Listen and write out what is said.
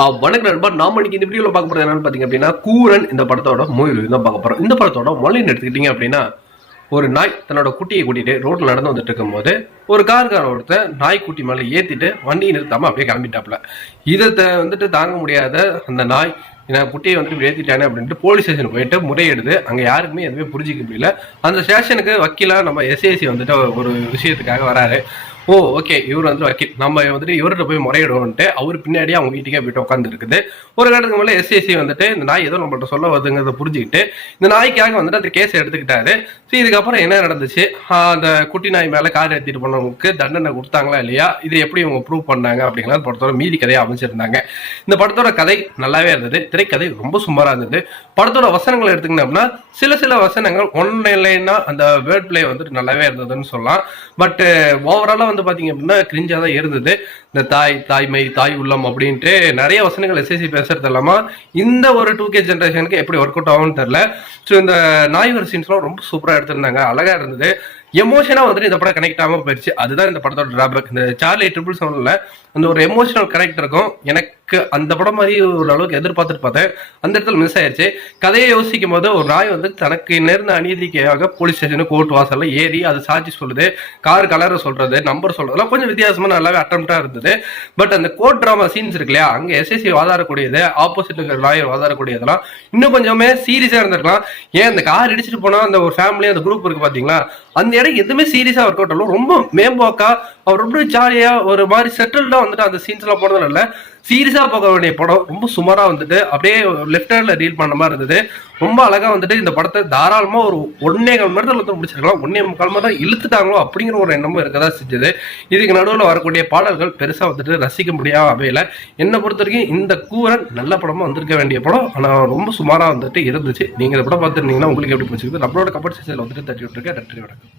வணக்கம் நண்பா. நாம இன்னைக்கு இந்த வீடியோல பார்க்க போறது என்னன்னு பாத்தீங்க அப்படின்னா, கூரன் இந்த படத்தோட மூவி ரிவ்யூ தான் பார்க்க போறோம். இந்த படத்தோட மொழின்னு எடுத்துக்கிட்டீங்க அப்படின்னா, ஒரு நாய் தன்னோட குட்டியை கூட்டிட்டு ரோட்ல நடந்து வந்துட்டு இருக்கும் போது ஒரு கார்கார ஒருத்தர் நாய்க்குட்டி மேல ஏத்திட்டு வண்டியை நிறுத்தாம அப்படியே கிளம்பிட்டாப்ல. இதை வந்துட்டு தாங்க முடியாத அந்த நாய் நான் குட்டியை வந்துட்டு இப்படி ஏத்திட்டானே அப்படின்ட்டு போலீஸ் ஸ்டேஷன் போயிட்டு முறையிடுது. அங்க யாருக்குமே எதுவுமே புரிஞ்சிக்க முடியல. அந்த ஸ்டேஷனுக்கு வக்கீலா நம்ம எஸ்ஏசி வந்துட்டு ஒரு விஷயத்துக்காக வராரு. ஓகே, இவர் வந்து வக்கீல், நம்ம வந்துட்டு இவர்கிட்ட போய் முறையிடுவோம்ட்டு அவர் பின்னாடி அவங்க வீட்டுக்கே போயிட்டு உட்காந்து இருக்குது. ஒரு கட்டத்துக்கு மேலே எஸ்ஏசி வந்துட்டு இந்த நாய் ஏதோ நம்மள்ட்ட சொல்ல வருதுங்கிறத புரிஞ்சுக்கிட்டு இந்த நாய்க்காக வந்துட்டு அந்த கேஸ் எடுத்துக்கிட்டாரு. ஸோ இதுக்கப்புறம் என்ன நடந்துச்சு, அந்த குட்டி நாய் மேலே கார் ஏற்றிட்டு போனவங்களுக்கு தண்டனை கொடுத்தாங்களா இல்லையா, இது எப்படி இவங்க ப்ரூவ் பண்ணாங்க அப்படிங்கிற படத்தோட மீதி கதையை அமைச்சிருந்தாங்க. இந்த படத்தோட கதை நல்லாவே இருந்தது. திரைக்கதை ரொம்ப சுமாராக இருந்தது. படத்தோட வசனங்களை எடுத்துக்கிட்டோம்னா சில வசனங்கள் ஒன்லைனா அந்த வேர்ட் பிளே வந்துட்டு நல்லாவே இருந்ததுன்னு சொல்லலாம். பட் ஓவராலாக வந்து பாத்தீங்க அப்படின்னா கிரிஞ்சா தான் இருந்தது. இந்த தாய்மை தாய் உள்ளம் அப்படின்ட்டு நிறைய வசனங்கள் எஸ்எஸ்சி பேசுறது இல்லாம இந்த ஒரு 2K ஜென்ரேஷனுக்கு எப்படி ஒர்க் அவுட் ஆகும்னு தெரியல. ஸோ இந்த நாய் ஒரு சீன்ஸ்லாம் ரொம்ப சூப்பரா எடுத்திருந்தாங்க, அழகா இருந்தது. எமோஷனா வந்துட்டு இந்த படம் கனெக்ட் ஆகாம போயிடுச்சு. அதுதான் இந்த படத்தோட டிராபேக். இந்த சார்லி 777 அந்த ஒரு எமோஷனல் கனெக்ட் இருக்கும். எனக்கு அந்த படம் மாதிரி ஒரு அளவுக்கு எதிர்பார்த்துட்டு பார்த்தேன், அந்த இடத்துல மிஸ் ஆயிடுச்சு. கதையை யோசிக்கும் போது ஒரு நாய் வந்து தனக்கு நேர்ந்த அநீதிக்காக போலீஸ் ஸ்டேஷனு கோர்ட் வாசல்ல ஏறி அது சாட்சி சொல்லுது, கார் கலரை சொல்றது, நம்பர் சொல்றதுலாம் கொஞ்சம் வித்தியாசமா நல்லாவே அட்டம்ப்டா இருந்தது. பட் அந்த கோர்ட் டிராமா சீன்ஸ் இருக்கு இல்லையா, அங்க எஸ்எஸ்சி வாதாடக்கூடியது, ஆப்போசிட் இருக்கிற நாயர் வாதாடக்கூடியதெல்லாம் இன்னும் கொஞ்சமே சீரியஸா இருந்திருக்கலாம். ஏன் அந்த கார் இடிச்சிட்டு போனா அந்த ஒரு ஃபேமிலி அந்த குரூப் இருக்கு பாத்தீங்களா, அந்த இடம் எதுவுமே சீரியஸா ஒர்க் அவுட் ஆகல. ரொம்ப மேம்போக்கா அவர் ரொம்ப ஜாலியா ஒரு மாதிரி செட்டில்டா வந்துட்டு அந்த சீன்ஸ் எல்லாம் போனதுல இல்ல, சீரியஸா போக வேண்டிய படம் ரொம்ப சுமாரா வந்துட்டு அப்படியே லெஃப்ட் ஹேண்ட்ல டீல் பண்ண மாதிரி இருந்தது. ரொம்ப அழகா வந்துட்டு இந்த படத்தை தாராளமா ஒரு 1.25 மணி நேரத்துல முடிச்சிருக்கலாம். 1.25 மணி நேரம் இழுத்துட்டாங்களோ அப்படிங்கிற ஒரு எண்ணமும் இருக்கதா செஞ்சது. இதுக்கு நடுவில் வரக்கூடிய பாடல்கள் பெருசா வந்துட்டு ரசிக்க முடியாம அவையில. என்னை பொறுத்த வரைக்கும் இந்த கூரன் நல்ல படமா வந்திருக்க வேண்டிய படம், ஆனா ரொம்ப சுமாரா வந்துட்டு இருந்துச்சு. நீங்க இந்த படம் பார்த்துருந்தீங்கன்னா உங்களுக்கு எப்படி பிடிச்சிருக்கு, நம்மளோட கமெண்ட் செக்ஷன்ல வந்துட்டு தட்டி விட்டுருக்கேன். நன்றி, வணக்கம்.